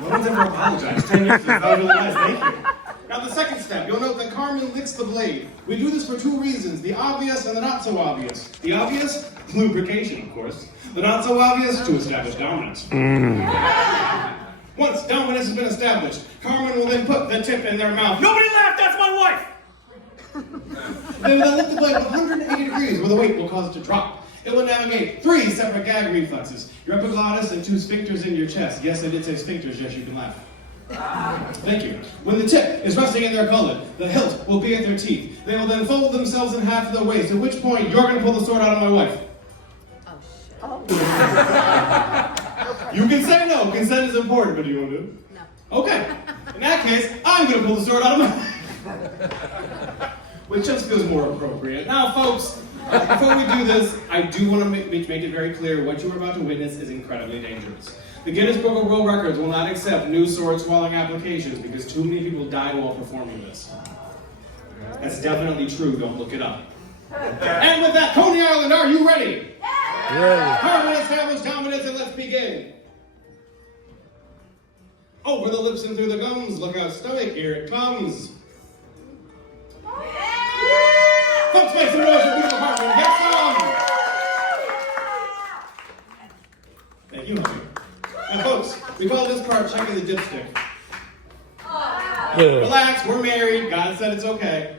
No one's ever apologized. 10 years, that was really nice, thank you. Now the second step, you'll note that Carmen licks the blade. We do this for two reasons, the obvious and the not so obvious. The obvious, lubrication, of course. The not so obvious, to establish dominance. Once dominance has been established, Carmen will then put the tip in their mouth. Nobody laugh, that's my wife! They will then lift the blade 180 degrees where the weight will cause it to drop. It will navigate 3 separate gag reflexes. Your epiglottis and 2 sphincters in your chest. Yes, I did say sphincters, yes, you can laugh. Thank you. When the tip is resting in their gullet, the hilt will be at their teeth. They will then fold themselves in half to the waist, at which point you're going to pull the sword out of my wife. Oh, shit. You can say no. Consent is important, but do you want to do it? No. Okay. In that case, I'm going to pull the sword out of my which just feels more appropriate. Now, folks, before we do this, I do want to make it very clear what you are about to witness is incredibly dangerous. The Guinness Book of World Records will not accept new sword-swallowing applications because too many people died while performing this. That's definitely true, don't look it up. And with that, Coney Island, are you ready? Yeah. Carmen established dominance, and let's begin. Over the lips and through the gums, look out stomach, here it comes. Folks, make some noise for beautiful Carmen. Get some! Thank you, honey. Now, folks, we call this part checking the dipstick. Relax, we're married. God said it's okay.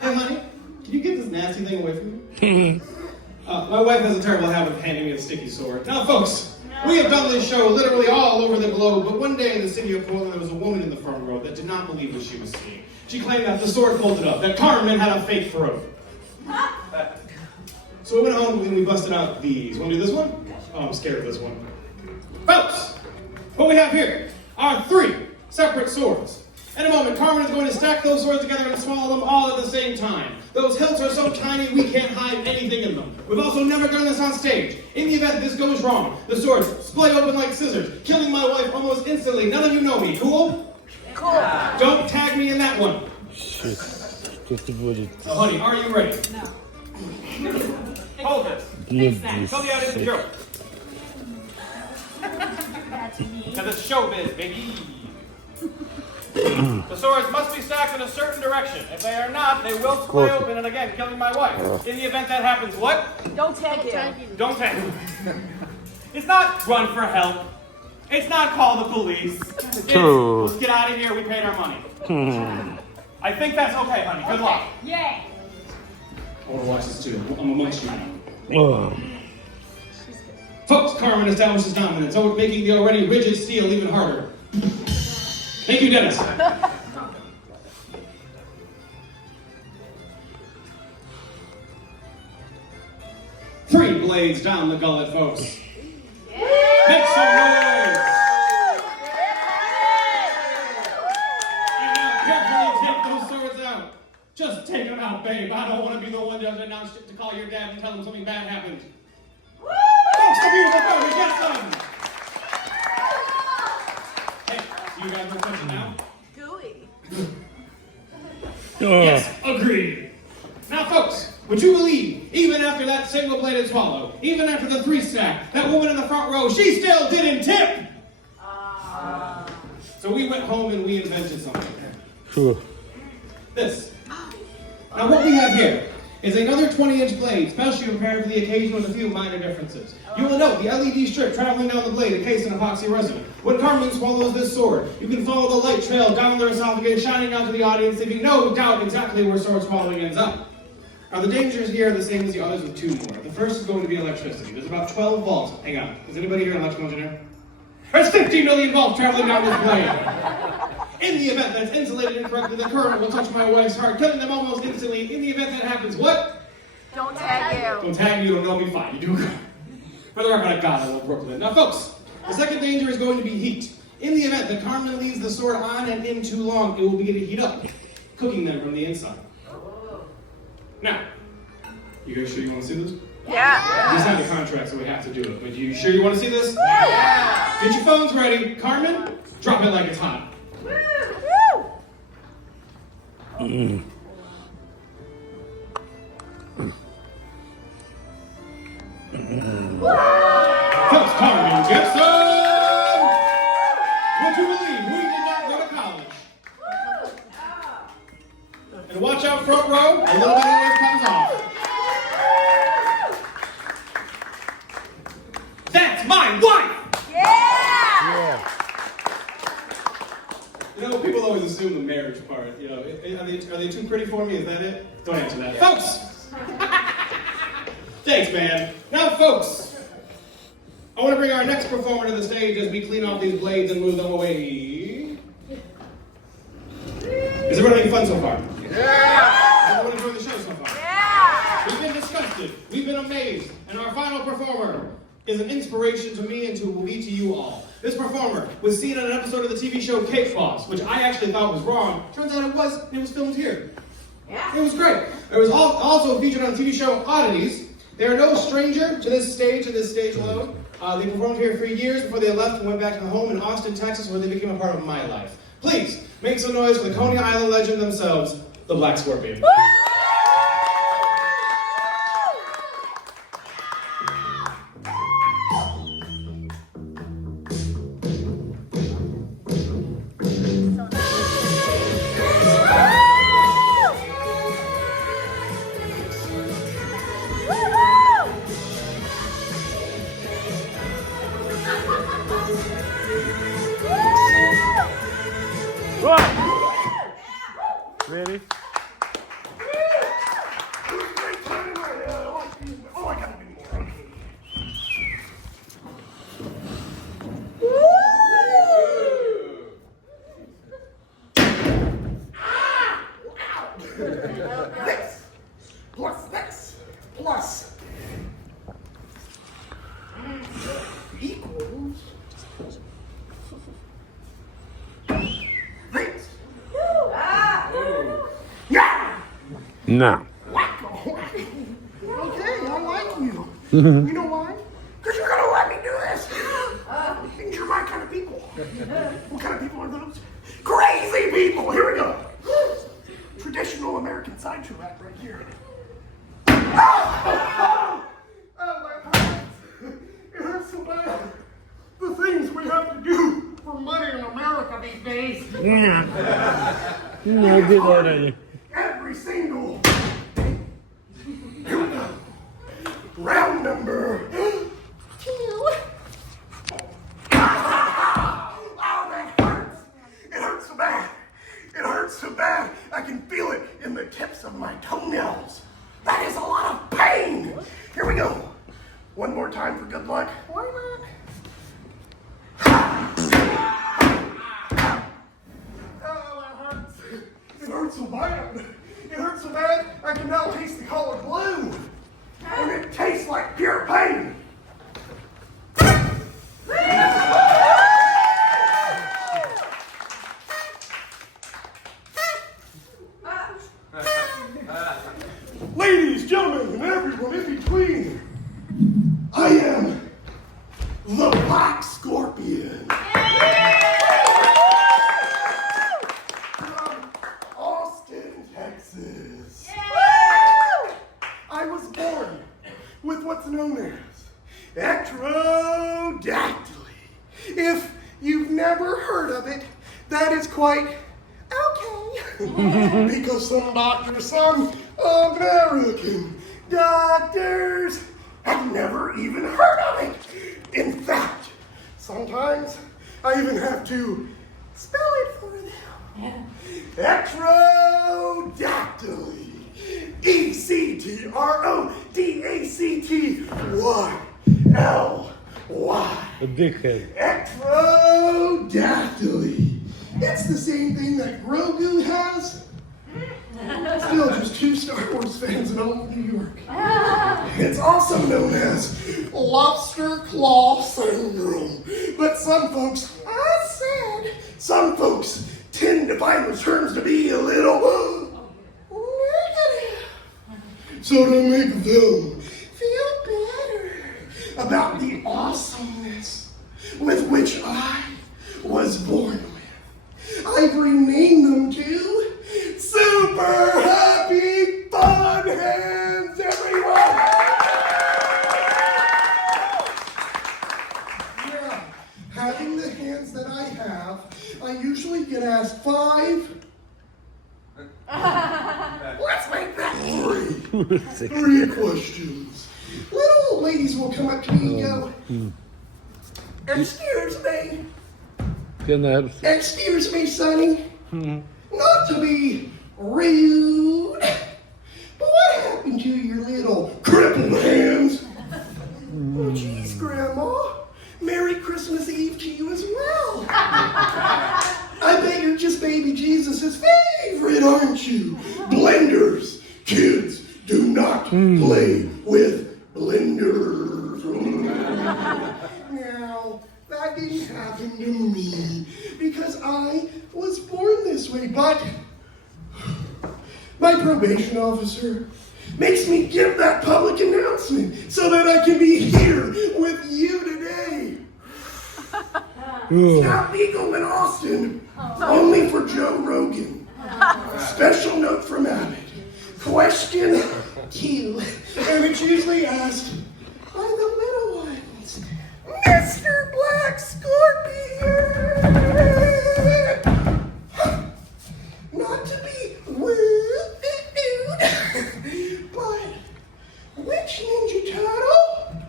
Hey, honey, can you get this nasty thing away from me? My wife has a terrible habit of handing me a sticky sword. Now, folks, we have done this show literally all over the globe, but one day in the city of Portland, there was a woman in the front row that did not believe what she was seeing. She claimed that the sword folded up, that Carmen had a fake throat. So we went home and we busted out these. Want to do this one? Oh, I'm scared of this one. Folks, what we have here are 3 separate swords. In a moment, Carmen is going to stack those swords together and swallow them all at the same time. Those hilts are so tiny we can't hide anything in them. We've also never done this on stage. In the event this goes wrong, the swords split open like scissors, killing my wife almost instantly. None of you know me. Cool? Cool. Don't tag me in that one. Shit. Just avoid it. So, honey, are you ready? No. Hold this. Tell the audience a joke. That's me. Because it's showbiz, baby. The swords must be stacked in a certain direction. If they are not, they will split open and again, killing my wife. In the event that happens, what? Don't tag you. Don't tag me. It's not run for help. It's not call the police. It's let's get out of here, we paid our money. I think that's okay, honey. Good luck. Yeah. I want to watch this too. I'm amongst you now. Oh. Folks, Carmen establishes dominance, making the already rigid steel even harder. Thank you, Dennis. 3 blades down the gullet, folks. Make some noise. And now carefully take those swords out. Just take them out, babe. I don't want to be the one to announce it to call your dad and tell him something bad happened. Folks, the beautiful Carmen, get some. Hey, you guys no question now? Gooey. Yes, agreed. Now, folks, would you believe, even after that single-bladed swallow, even after the 3 stack, that woman in the front row, she still didn't tip? So we went home and we invented something. This. Now, what we have here is another 20-inch blade, specially prepared for the occasion with a few minor differences. You will note the LED strip traveling down the blade encased in epoxy resin. When Carmen swallows this sword, you can follow the light trail down their esophagus, shining out to the audience, leaving no doubt exactly where sword swallowing ends up. Now, the dangers here are the same as the others with 2 more. The first is going to be electricity. There's about 12 volts. Hang on. Is anybody here an electrical engineer? There's 50 million volts traveling down this blade. In the event that's insulated incorrectly, the current will touch my wife's heart, killing them almost instantly. In the event that happens, what? Don't tag you. Don't tag you, don't be fine. You do good. For the record, I got it, old Brooklyn. Now, folks, the second danger is going to be heat. In the event that Carmen leaves the sword on and in too long, it will begin to heat up, cooking them from the inside. Now, you guys sure you want to see this? Yeah. We signed a contract, so we have to do it. But you sure you want to see this? Yeah. Get your phones ready. Carmen, drop it like it's hot. Mm. Folks, Carmen, get some! front row, a little bit always comes off. That's my wife! Yeah! You know, people always assume the marriage part. You know, are they too pretty for me? Is that it? Don't answer that. Folks! Thanks, man. Now, folks, I want to bring our next performer to the stage as we clean off these blades and move them away. Is everyone having fun so far? Yeah! Everyone enjoying the show so far? Yeah! We've been disgusted. We've been amazed. And our final performer is an inspiration to me and will be to you all. This performer was seen on an episode of the TV show Cake Boss, which I actually thought was wrong. Turns out it was, and it was filmed here. Yeah. It was great. It was also featured on the TV show Oddities. They are no stranger to this stage and this stage alone. They performed here for years before they left and went back to home in Austin, Texas, where they became a part of my life. Please, make some noise for the Coney Island legend themselves, the Black Scorpion. Ready? Oh, I gotta be more. This plus equals this. Yeah! No. Wacko. Okay, I like you. You know why? Because you're gonna let me do this. And you're my kind of people. What kind of people are those? Crazy people. Here we go. Traditional American sideshow act right here. Oh, my heart. It hurts so bad. The things we have to do for money in America these days. No, I did already. Every single. Here we go. Round number 2. Oh, that hurts. It hurts so bad. It hurts so bad. I can feel it in the tips of my toenails. That is a lot of pain. Here we go. One more time for good luck. Why not? Oh, that hurts. It hurts so bad. It hurts so bad, I can now taste the color blue. And it tastes like pure pain. Ladies, gentlemen, and everyone in between, I am the Black Scorpion. From Austin, Texas. I was born with what's known as ectrodactyly. If you've never heard of it, that is quite okay. Because some doctors, some American doctors have never even heard of it. In fact, sometimes I even have to spell it for them. Ectrodactyly. Ectrodactyly. A big head. Ectrodactyly. It's the same thing that Grogu has. Still just 2 Star Wars fans in all of New York. It's also known as lobster claw syndrome. But some folks, some folks tend to find those terms to be a little negative. So to make them feel better about the awesomeness with which I was born with, I've renamed them to Super Happy Fun Hands, everyone! Yeah, having the hands that I have, I usually get asked 5 Let's make that 3. 3 questions. Little old ladies will come up to me and go, excuse me. Excuse me, Sonny. Not to be rude, but what happened to your little crippled hands? Oh, geez, Grandma. Merry Christmas Eve to you as well. I bet you're just baby Jesus' favorite, aren't you? Blenders. Kids, do not play with blenders. Now, that didn't happen to me because I was born this way, but my probation officer makes me give that public announcement so that I can be here with you today. It's not legal in Austin, only for Joe Rogan. Special note from Abbott. Question 2, and it's usually asked by the little ones. Mr. Black Scorpion! Not to be rude, but which Ninja Turtle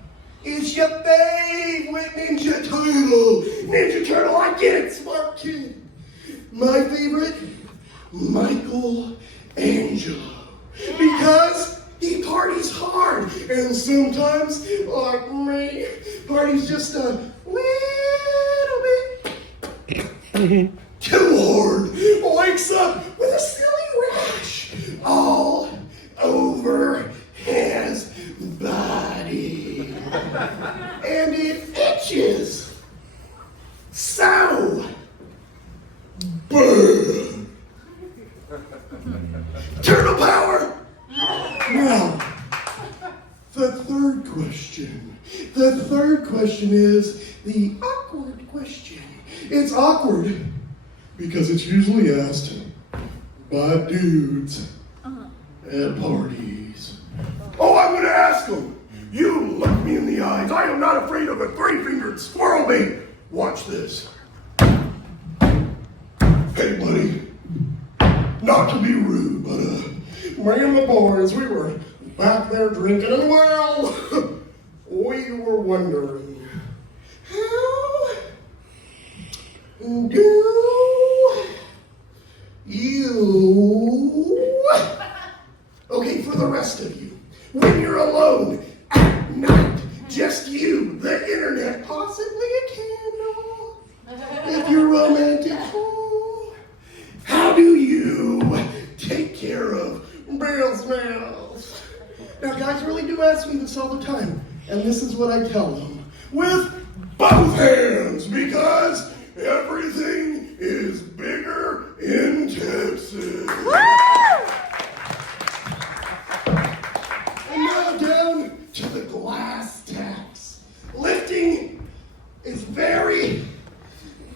is your favorite Ninja Turtle? Ninja Turtle, I get it, smart kid. My favorite, Michelangelo. Because he parties hard, and sometimes, like me, parties just a little bit too hard. Wakes up with a silly rash all over his body. And it itches so bad. Turtle power! Now, the third question. The third question is the awkward question. It's awkward because it's usually asked by dudes at parties. Oh, I'm gonna ask them. You look me in the eyes. I am not afraid of a 3-fingered squirrel bait. Watch this. Hey, buddy. Not to be rude, but me and the boys, we were back there drinking, and well, we were wondering, how do you, okay, for the rest of you, when you're alone at night, just you, the internet, possibly a candle, if you're romantic, how do you take care of Bill's mouth? Now, guys really do ask me this all the time, and this is what I tell them. With both hands, because everything is bigger in Texas. And now down to the glass tax. Lifting is very,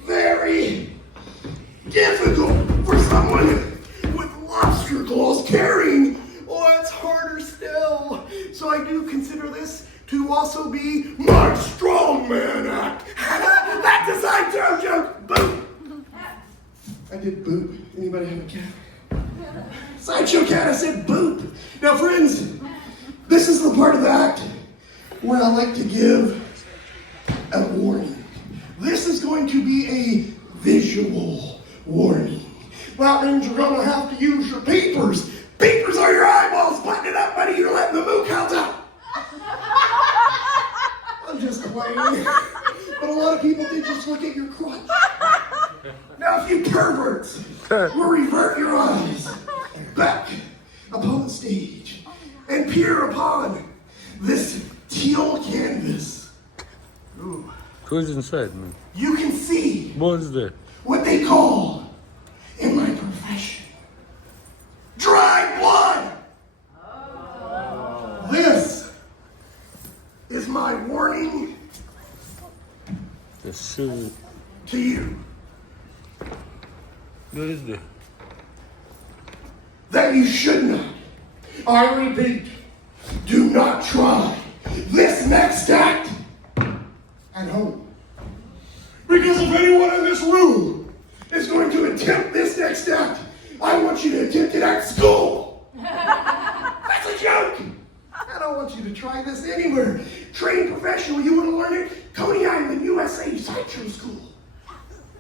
very difficult for someone with lobster claws carrying. Oh, it's harder still. So I do consider this to also be my strongman act. That's a sideshow joke. Boop. I did boop. Anybody have a cat? Sideshow cat, I said boop. Now, friends, this is the part of the act where I like to give a warning. This is going to be a visual warning. That means you're gonna have to use your peepers. Peepers are your eyeballs. Button it up, buddy. You're letting the moo count out. I'm just playing. But a lot of people did just look at your crotch. Now, if you perverts will revert your eyes back upon the stage and peer upon this teal canvas. Ooh. Who's inside, man? You can see What is that? what they call in my profession dry blood. This is my warning The scissors. to you What is that? that you should not, I repeat, do not try this next act at home. Because if anyone in this room is going to attempt this next act, I want you to attempt it at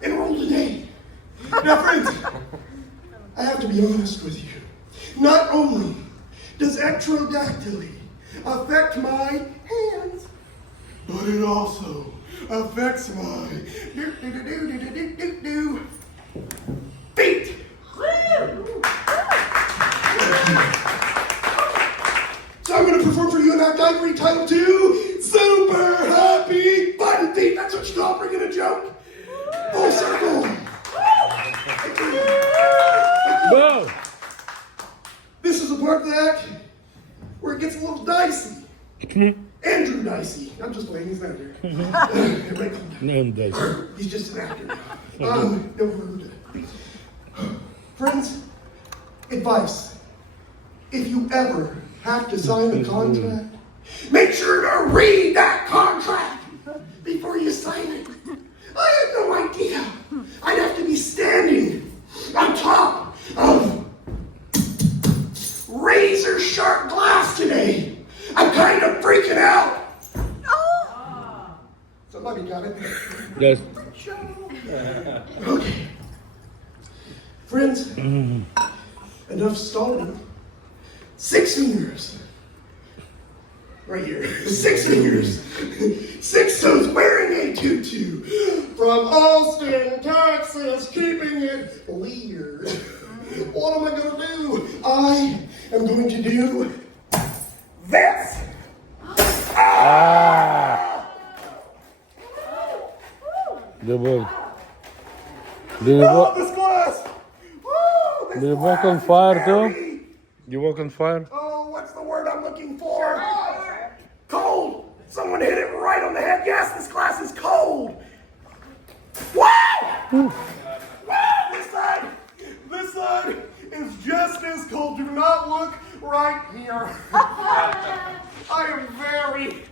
enroll today. Now, friends, I have to be honest with you. Not only does ectrodactyly affect my hands, but it also affects my feet. So I'm going to perform for you an act Ivory Title 2, Super Happy Fun Feet. That's what you call bringing a joke. Full circle. Go! This is the part of the act where it gets a little dicey. Andrew Dicey. I'm just playing, he's not here. Name this. He's just an actor now. No rude. Friends, advice. If you ever have to sign a contract, make sure to read that contract before you sign it. I had no idea I'd have to be standing on top of razor sharp glass today. I'm kind of freaking out. Somebody got it. Yes. Okay. Friends, enough stalling. 6 fingers. Right here. 6 fingers. 6 toes wearing a tutu. From Austin, Texas, keeping it weird. What am I going to do? I am going to do this. The boy. Oh, this glass. Woo, this Do you walk glass on is fire very- too? You walk on fire? Oh, what's the word I'm looking for? Cold. Someone hit it right on the head. Yes, this glass is cold. Wow! Wow! This side is just as cold. Do not look right here. I am very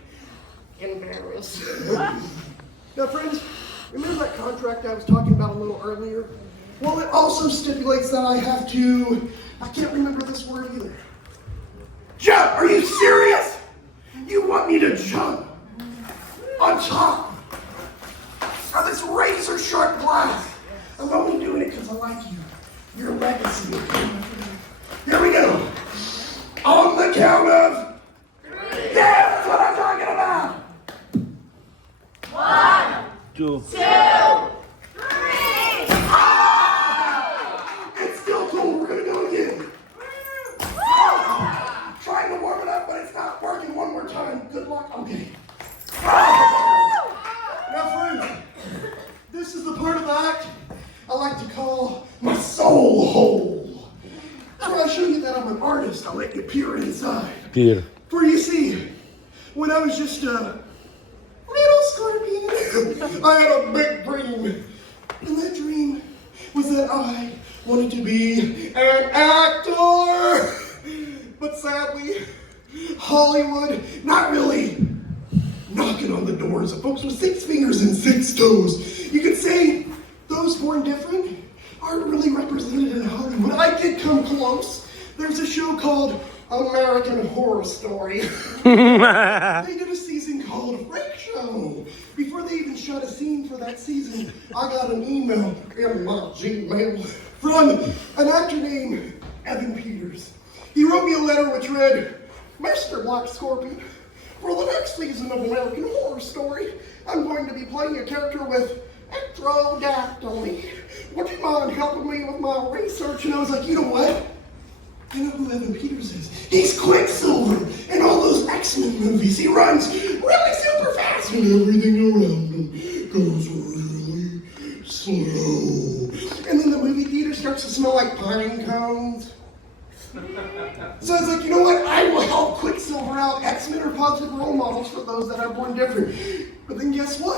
embarrassed. Now, friends, remember that contract I was talking about a little earlier? Well, it also stipulates that I have to, I can't remember this word either. Jump! Are you serious? You want me to jump on top of this razor sharp glass? I'm only doing it because I like you. Your legacy. Here we go. On the count of 3. Yeah, that's what I'm talking about. 1, 2. 2, 3. It's still cold. We're going to go again. Trying to warm it up, but it's not working. One more time. Good luck. Okay. Now, friends, this is the part of the act I like to call my soul hole. So when I show you that I'm an artist, I'll let you peer inside. Here. For you see, when I was just a little scorpion, I had a big dream. And that dream was that I wanted to be an actor. But sadly, Hollywood, not really knocking on the doors of folks with 6 fingers and 6 toes. You could say those born different aren't really represented in Hollywood. I did come close. There's a show called American Horror Story. They did a season called Freak Show. Before they even shot a scene for that season, I got an email in my Gmail from an actor named Evan Peters. He wrote me a letter which read, Mr. Black Scorpion, for the next season of American Horror Story, I'm going to be playing a character with ectrodactyly. Would you mind helping me with my research? And I was like, you know what? I know who Evan Peters is. He's Quicksilver in all those X-Men movies. He runs really super fast and everything around him goes really slow. And then the movie theater starts to smell like pine cones. So I was like, you know what? I will help Quicksilver out. X-Men are positive role models for those that are born different. But then guess what?